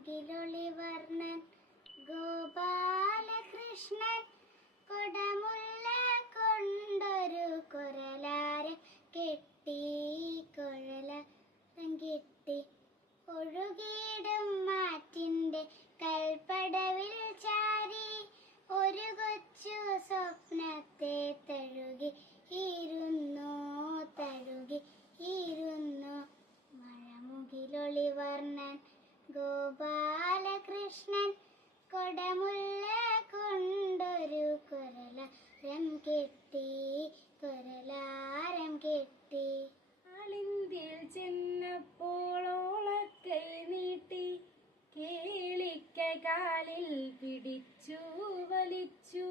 മഴമുകിലൊളിവർണ്ണൻ ഗോപാലകൃഷ്ണൻ കൊടമുല്ല കൊണ്ടൊരു കൊരലാരം കെട്ടി കൊഴലം കെട്ടി ഒഴുകിയിടും മാറ്റിന്റെ കൽപ്പടവിൽ ചാരി ഒരു കൊച്ചു സ്വപ്നത്തെ തഴുകി ഇരുന്നു മഴമുകിലൊളിവർണ്ണൻ ഗോപാലകൃഷ്ണൻ കൊടമുല്ല കൊണ്ടൊരു കൊരലാരം കെട്ടി ആളിന്തിൽ ചെന്നപ്പോൾ ഓളക്കൈ നീട്ടി കേളിക്ക കാലിൽ പിടിച്ചു വലിച്ചു